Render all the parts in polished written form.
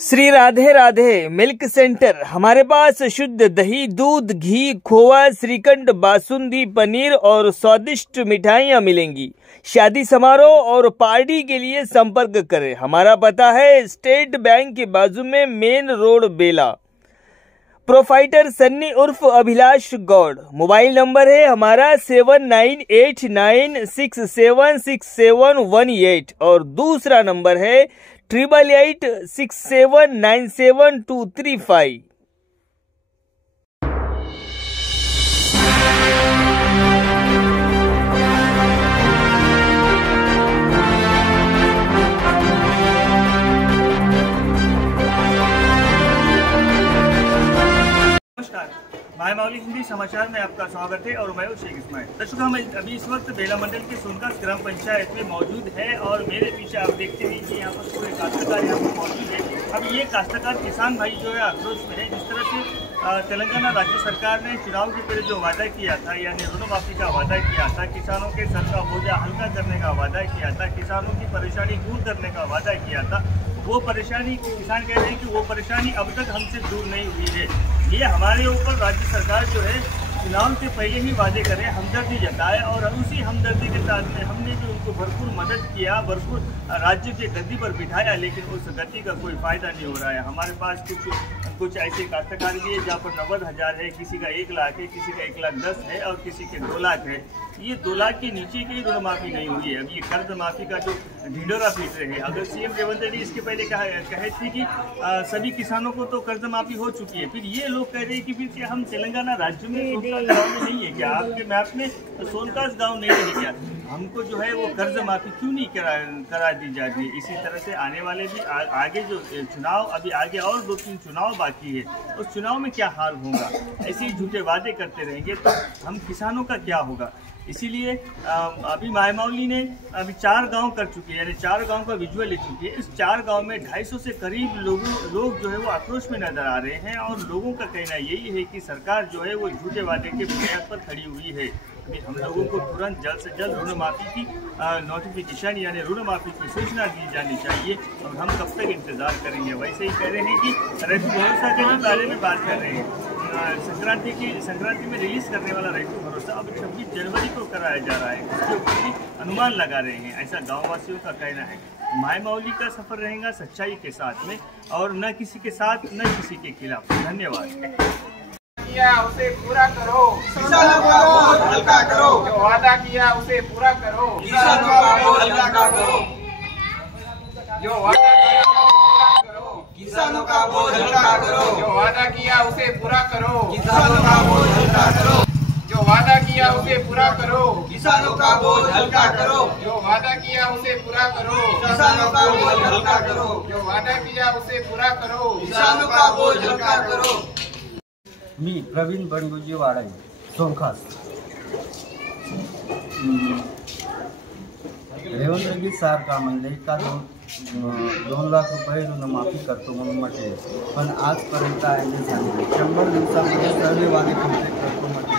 Shri Radhe Radhe milk centre. हमारे pass शुद्ध दही, दूध, घी, खोवा, श्रीखंड, बासुंदी, पनीर और स्वादिष्ट मिठाइयाँ मिलेंगी। शादी समारोह और पार्टी के लिए संपर्क करें। हमारा पता है स्टेट बैंक के बाजू में, मेन रोड, बेला। प्रोफाइटर सन्नी उर्फ अभिलाष गौड़। मोबाइल नंबर है हमारा 7989676718 और दूसरा नंबर है 8886797235। नमस्कार, माय माउली हिंदी समाचार में आपका स्वागत है और मैं हूं शेख इस्माइल। दर्शकों, हम अभी इस वक्त बेला मंडल के सोनकास ग्राम पंचायत में मौजूद है और मेरे पीछे आप देखते हैं कि यहाँ पर पूरे काश्तकार यहाँ पर मौजूद है। अब ये काश्तकार किसान भाई जो है आक्रोश में है। जिस तरह से तेलंगाना राज्य सरकार ने चुनाव के पहले जो वादा किया था, यानी ऋण माफी का वादा किया था, किसानों के सर का बोझा हल्का करने का वादा किया था, किसानों की परेशानी दूर करने का वादा किया था, वो परेशानी किसान कह रहे हैं कि वो परेशानी अब तक हमसे दूर नहीं हुई है। ये हमारे ऊपर राज्य सरकार जो है चुनाव से पहले ही वादे करे, हमदर्दी जताए और उसी हमदर्दी के साथ में हमने भी उनको भरपूर मदद किया, भरपूर राज्य के गद्दी पर बिठाया, लेकिन उस गद्दी का कोई फायदा नहीं हो रहा है। हमारे पास कुछ ऐसे काश्तकार भी है जहाँ पर 90,000 है, किसी का 1 लाख है, किसी का 1,10,000 है और किसी के 2 लाख है। ये 2 लाख के नीचे की ऋण माफी नहीं हुई है। अब ये कर्ज माफी का जो ढिंडोरा पीट रहे हैं, अगर सीएम रेवंत रेड्डी इसके पहले कहे थे कि सभी किसानों को तो कर्ज माफी हो चुकी है, फिर ये लोग कह रहे हैं कि फिर क्या हम तेलंगाना राज्य में सोनकास गाँव में नहीं है क्या? आपके मैप में सोनकास गाँव नहीं है क्या? हमको जो है वो कर्ज माफी क्यों नहीं करा दी जाती है? इसी तरह से आने वाले भी आगे जो चुनाव, अभी आगे और 2-3 चुनाव बाकी है, उस चुनाव में क्या हाल होगा? ऐसे ही झूठे वादे करते रहेंगे तो हम किसानों का क्या होगा? इसीलिए अभी माय माउली ने अभी 4 गांव कर चुके हैं, यानी 4 गांव का विजुअल ले चुकी है। इस 4 गांव में 250 से करीब लोग जो है वो आक्रोश में नजर आ रहे हैं और लोगों का कहना यही है कि सरकार जो है वो झूठे वादे के बुनियाद पर खड़ी हुई है। हम लोगों को तुरंत जल्द से जल्द ऋण माफी की नोटिफिकेशन यानी ऋण माफी की सूचना दी जानी चाहिए और हम कब तक इंतजार करेंगे? वैसे ही कह रहे हैं कि रैतू भरोसा के बारे में बात कर रहे हैं। संक्रांति में रिलीज करने वाला रैतू भरोसा अब 26 जनवरी को कराया जा रहा है, उसके ऊपर भी अनुमान लगा रहे हैं, ऐसा गाँव वासियों का कहना है। माय माउली का सफर रहेगा सच्चाई के साथ में और न किसी के साथ न किसी के खिलाफ। धन्यवाद। किया उसे पूरा करो, किसानों का बोझ हल्का करो, जो वादा किया उसे पूरा करो, किसानों का बोझ हल्का करो, जो वादा किया करो, किसानों का बोझ हल्का करो, जो वादा किया उसे पूरा करो, किसानों का बोझ हल्का करो, जो वादा किया उसे पूरा करो, किसानों का बोझ हल्का करो, जो वादा किया उसे पूरा करो, किसानों का बोझ हल्का करो, जो वादा किया उसे पूरा करो, किसानों का बोझ हल्का करो। मी प्रवीण बनगुजी वाडाई, सोनखास। रेवंत रेड्डी सारखा म्हणले का 2 लाख रुपये ऋण माफी करतो म्हणून म्हटले, पण आजपर्यंत आले झाले 100 दिवसामध्ये सर्व वादे कंप्लीट करतो म्हटले,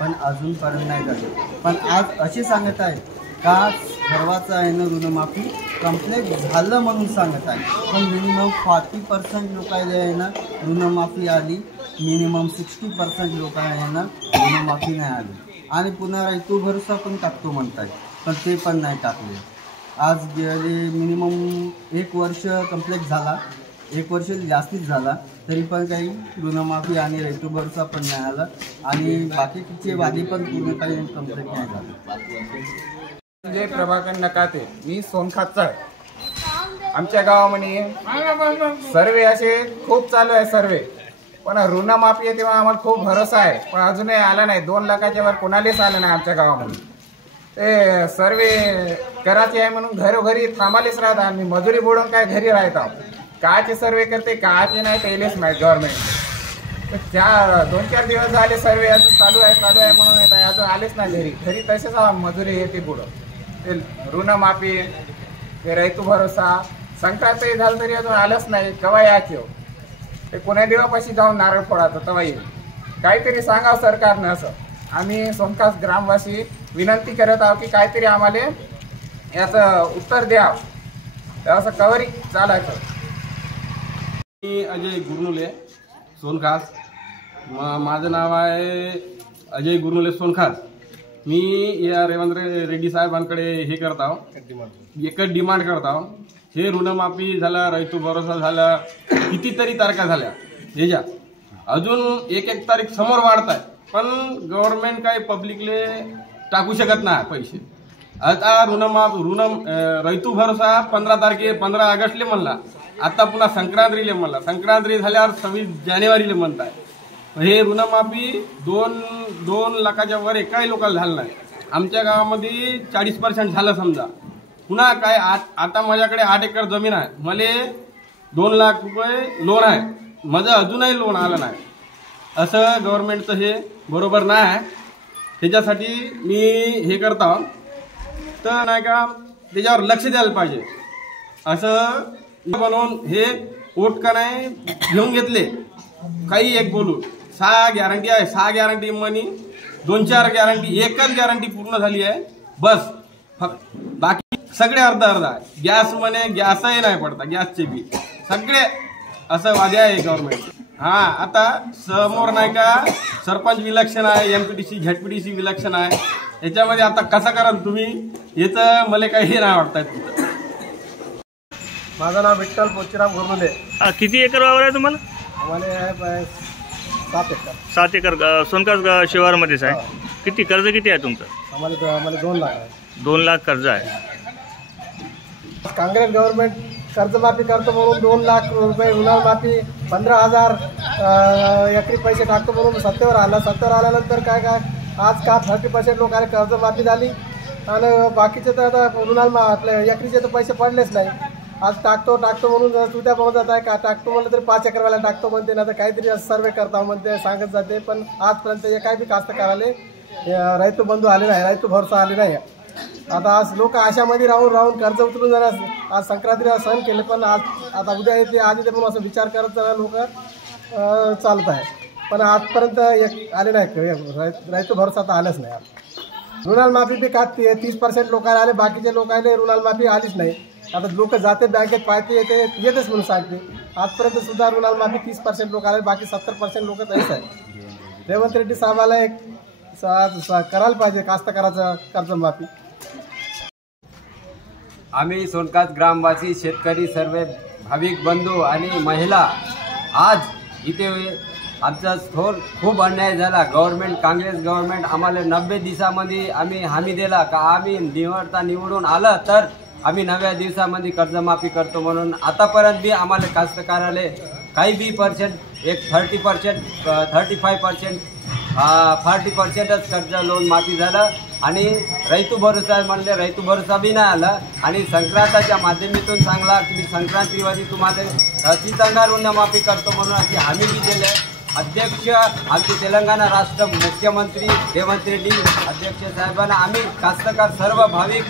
पण अजूनपर्यंत नाही झाले। पण आज असे सांगत आहे का सर्वाचं आहे ना ऋणमाफी कंप्लीट झालं म्हणून सांगत आहे, पण मिनिमम 40% लोकांना आहे ना ऋणमाफी आली, मिनिमम 60% लोकांना आहे ना ऋणमाफी नाही आली आणि पुन्हा रैतू भरोसा पण टाकतो म्हणतात, पण ते पण नाही टाकले। आज गेले मिनिमम 1 वर्ष कंप्लीट झाला, 1 वर्ष जास्तीत झाला, तरी पण काही ऋणमाफी आणि रैतू भरोसा पण नाही आला आणि बाकीचे वादे पण पूर्ण काही कंप्लीट नाही झाले। जय प्रभाकर नकाते, मी सोनखासचा आहे। आमच्या गावामध्ये सर्वे असे खूप चालू आहे सर्वे, पण ऋणमाफी आहे तेव्हा आम्हाला खूप भरोसा आहे, पण अजूनही आला नाही। 2 लाखाच्या वर कोणालाच आलं नाही आमच्या गावामध्ये। ते सर्वे करायचे आहे म्हणून घरोघरी थांबालेच राहतात, आम्ही मजुरी बुडून काय घरी राहतो, काचे सर्वे करते काचे नाही तेलेच माहीत गव्हर्नमेंट। 2-4 दिवस झाले सर्वे अजून चालू आहे म्हणून येत आहे, अजून आलेच नाही घरी तसेच मजुरी येते पुढं। ते ऋणमाफी, ते रैतू भरोसा, संक्रांती झालं तरी अजून आलंच नाही, केव्हा यायचे? ते कोण्या देवापाशी जाऊन नारळ फोडायचं तेव्हा येईल। काहीतरी सांगावं सरकारनं असं। आम्ही सोनकास ग्रामवासी विनंती करत आहोत की काहीतरी आम्हाला याचं उत्तर द्या, असं कव्हरिंग चालायचं। मी अजय गुरनुले सोनखास. माझं नाव आहे अजय गुरनुले सोनखास. मी या रेवंत रेड्डी साहेबांकडे हे करता एकच डिमांड करता. हे ऋणमाफी झाला, रैतू भरोसा झाला, कितीतरी तारखा झाल्या ह्याच्या, अजून एक एक तारीख समोर वाढत आहे, पण गव्हर्नमेंट काही पब्लिकले टाकू शकत नाही पैसे. आता रैतू भरोसा 15 ऑगस्टले म्हणला, आता पुन्हा संक्रांतीले म्हणला, संक्रांती झाल्यावर 26 जानेवारीले म्हणताय. हे ऋणमाफी 2 लाखाच्या वर एकाही लोकांना झालं नाही. आमच्या गावामध्ये 40% झालं समजा. पुन्हा काय आता माझ्याकडे 8 एकर जमीन आहे, मला 2 लाख रुपये लोन आहे, माझं अजूनही लोन आलं नाही. असं गव्हर्नमेंटचं हे बरोबर नाही आहे. त्याच्यासाठी मी हे करता तर नाही का त्याच्यावर लक्ष द्यायला पाहिजे. असं बनवून हे वोट का नाही घेऊन घेतले, काही एक बोलू 6 गॅरंटी आहे, 6 गॅरंटी म्हणी 2-4 गॅरंटी, एकच गॅरंटी पूर्ण झाली आहे बस. फक्त बाकी सगळे अर्धा आहे. गॅस म्हणे गॅसही नाही पडता, गॅसचे बी सगळे असं वादे आहे गव्हर्नमेंट. हा आता समोर नाही का सरपंच विलक्षण आहे, एमपीटीसी झेडपीटीसी विलक्षण आहे. याच्यामध्ये आता कसं कराल तुम्ही याचं मला काही नाही वाटत. माझं नाव विठ्ठल पोचीराम गुरनुले. किती एकर वावर आहे तुम्हाला? आम्हाला आहे 7 एकर. 7 एकर सोनकास शिवारमध्येच आहे. किती कर्ज किती आहे तुमचं? आम्हाला 2 लाख आहे. 2 लाख कर्ज आहे. काँग्रेस गव्हर्नमेंट कर्जमाफी करतो म्हणून 2 लाख रुपये ऋणमाफी 15,000 एकरी पैसे टाकतो म्हणून सत्तेवर आला. सत्तेवर आल्यानंतर काय आज का 30% लोकांना कर्जमाफी झाली आणि बाकीचे तर आता आपल्या एकरीचे तर पैसे पडलेच नाही. आज टाकतो म्हणून तुझ्या बघत जात आहे का टाकतो म्हणलं तरी 5 एकरवाला टाकतो म्हणते ना, तर काहीतरी सर्वे करता म्हणते सांगत जाते. पण आजपर्यंत काही बी कास्तकाराले रैतू बंधू आले नाही, रैतू भरोसा आले नाही. आता आज लोक आशामध्ये राहून कर्ज उचलून जरा आज संक्रांतीला सण केले, पण आता उद्या येते आज येते म्हणून असं विचार करत जरा लोक चालत आहे. पण आजपर्यंत आले नाही, रैतू भरोसा तर आलंच नाही. ऋणाल माफी बी का 30% लोकांना आले, बाकीचे लोकांना ऋणाल माफी आलीच नाही. आता लोक जाते बँकेत पाहते येतेच म्हणून सांगते. आजपर्यंत सुद्धा ऋणाल माफी 30% लोक आले, बाकी 70% लोक तरीच आहे. रेवंत रेड्डी साहेबाला एक करायला पाहिजे कास्तकाराचं कर्जमाफी. आम्ही सोनकास ग्रामवासी शेतकरी सर्व भाविक बंधू आणि महिला आज इथे आमचा खूप अन्याय झाला. काँग्रेस गव्हर्नमेंट आम्हाला 90 दिवसामध्ये आम्ही हमी दिला का आम्ही निवडून आलं तर आम्ही 90 दिवसामध्ये कर्जमाफी करतो म्हणून. आतापर्यंत बी आम्हाला कास्तकाराले काही बी पर्सेंट एक 30% 40%च कर्ज लोन माफी झालं. आणि रैतू भरोसा म्हणले रैतू भरोसा बी नाही आला. आणि संक्रांतीच्या माध्यमातून सांगला की मी संक्रांतीवरी तुम्हाला चितंगा ऋणमाफी करतो म्हणून अशी हमी बी दिली. अध्यक्ष आमचे तेलंगणा राष्ट्र मुख्यमंत्री रेवंत रेड्डी अध्यक्ष साहेबांना आम्ही कास्तकार सर्व भाविक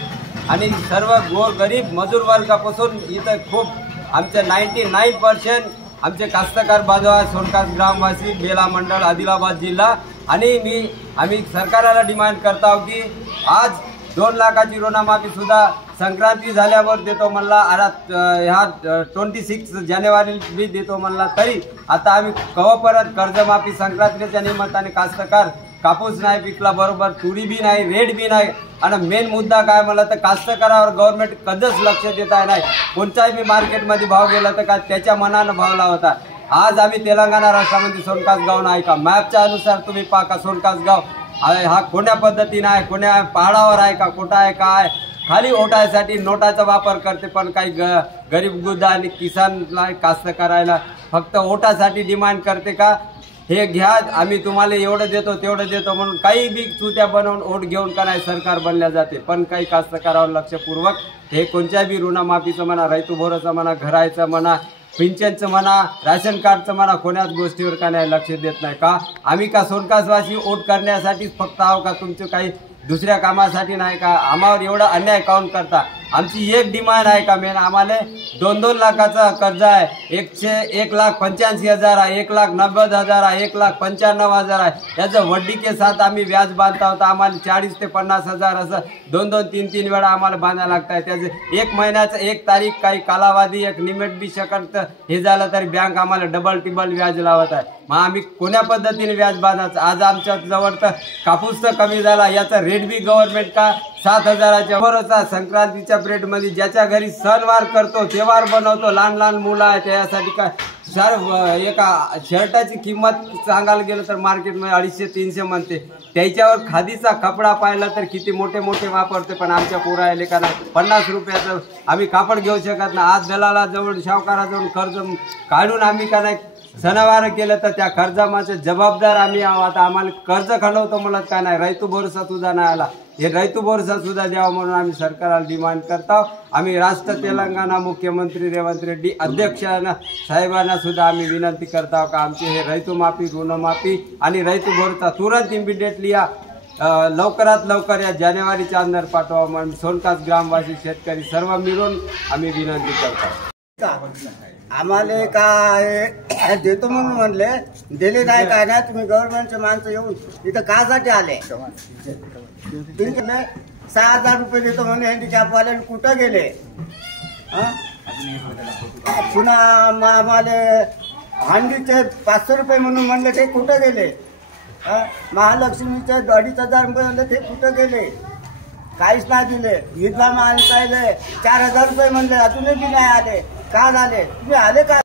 आणि सर्व गोरगरीब मजूर वर्गापासून इथं खूप आमचे 99% आमचे कास्तकार बांधव आहे. सोनकास ग्रामवासी बेला मंडळ आदिलाबाद जिल्हा. आणि आम्ही सरकारला डिमांड करतो की आज 2 लाखाची ऋणमाफी सुद्धा संक्रांती झाल्यावर देतो म्हणला, ह्या 26 जानेवारी बी देतो म्हणला. तरी आता आम्ही कवा परत कर्जमाफी संक्रांतीच्या निमित्ताने कास्तकार कापूस नाही पिकला बरोबर, तुरी बी नाही, रेट बी नाही. आणि मेन मुद्दा काय म्हणला तर कास्तकारावर गव्हर्नमेंट कधीच लक्ष देत आहे नाही. कोणत्याही बी मार्केटमध्ये भाव गेला तर का त्याच्या मनानं भाव लावता. आज आम्ही तेलंगणा राष्ट्रामध्ये सोनकास गाव नाही का मॅपच्या अनुसार तुम्ही पाका सोनकास गाव हा कोण्या पद्धतीने आहे, कोण्या पहाडावर आहे का कुठं आहे काय, खाली ओटायसाठी नोटाचा वापर करते. पण काही गरीब गुद्दा आणि किसानला कास्तकारायला फक्त ओटासाठी डिमांड करते का हे घ्या आम्ही तुम्हाला एवढं देतो तेवढं देतो म्हणून काही बी चुत्या बनवून ओट घेऊन का नाही सरकार बनल्या जाते. पण काही कास्तकारावर लक्षपूर्वक हे कोणत्या बी ऋणमाफीचं म्हणा, रैतू भरोसा म्हणा, घरायचं म्हणा, पेन्शनचं म्हणा, राशन कार्डचं म्हणा, कोण्याच गोष्टीवर का नाही लक्ष देत नाही. का आम्ही का सोनकासवासी ओट करण्यासाठीच फक्त आहो का तुमचं काही दुसऱ्या कामासाठी नाही का? आम्हावर एवढा अन्याय काऊन करता? आमची एक डिमांड आहे का मेन आम्हाला 2-2 लाखाचा कर्ज आहे, 1,85,000 आहे, 1,90,000 आहे, 1,95,000 आहे. याचं वड्डी के साथ आम्ही व्याज बांधता होता. आम्हाला 40,000 ते 50,000 असं 2-3 वेळा आम्हाला बांधायला लागत आहे. त्याचे 1 महिन्याचं 1 तारीख काही कालावधी एक निमिट बी शकत हे झालं तरी बँक आम्हाला डबल टिबल व्याज लावत आहे. मग आम्ही कोण्या पद्धतीने व्याज बांधायचं. आज आमच्या जवळ तर कापूस तर कमी झाला, याचा रेट बी गव्हर्नमेंट का 7,000च्या वरचा. संक्रांतीच्या पिरियडमध्ये ज्याच्या घरी सणवार करतो तेवार बनवतो, लहान लहान मुलं आहे त्यासाठी काय एका शर्टाची किंमत सांगायला गेलं तर मार्केटमध्ये 250-300 म्हणते. त्याच्यावर खादीचा कपडा पाहिला तर किती मोठे मोठे वापरते. पण आमच्या पोरा लेकांना 50 रुपयाचं आम्ही कापड घेऊ शकत नाही. आज दलालाजवळ सावकाराजवळ कर्ज काढून आम्ही का नाही सणवार केलं तर त्या कर्जामाचे जबाबदार आम्ही आहोत. आता आम्हाला कर्ज खंडवतो म्हणत काय नाही, रैतू भरोसा सुद्धा नाही आला. हे रैतू भरोसा सुद्धा द्यावा म्हणून आम्ही सरकारला डिमांड करतो. आम्ही राष्ट्र तेलंगणा मुख्यमंत्री रेवंत रेड्डी अध्यक्षांना साहेबांना सुद्धा आम्ही विनंती करतो का आमचे हे रैतू माफी, ऋणमाफी आणि रैतू भरोसा तुरंत इमिडिएटली या लवकरात लवकर या जानेवारीच्या अंदर पाठवा म्हणून सोनकास ग्रामवासी शेतकरी सर्व मिळून आम्ही विनंती करतो. आम्हाला काय देतो म्हणून म्हणले, दिले नाही काय नाही. तुम्ही गव्हर्नमेंटचे माणसं येऊन इथं कासाठी आले. 6,000 रुपये देतो म्हणून हँडिकॅपवाले कुठं गेले. पुन्हा आम्हाला हंडीचे 500 रुपये म्हणून म्हणले, ते कुठं गेले. महालक्ष्मीचे 2,500 रुपये म्हणले, ते कुठं गेले. काहीच नाही दिले. विधवा माणसाले 4,000 रुपये म्हणले, अजूनही बी नाही आले. का झाले. तुम्ही आले का.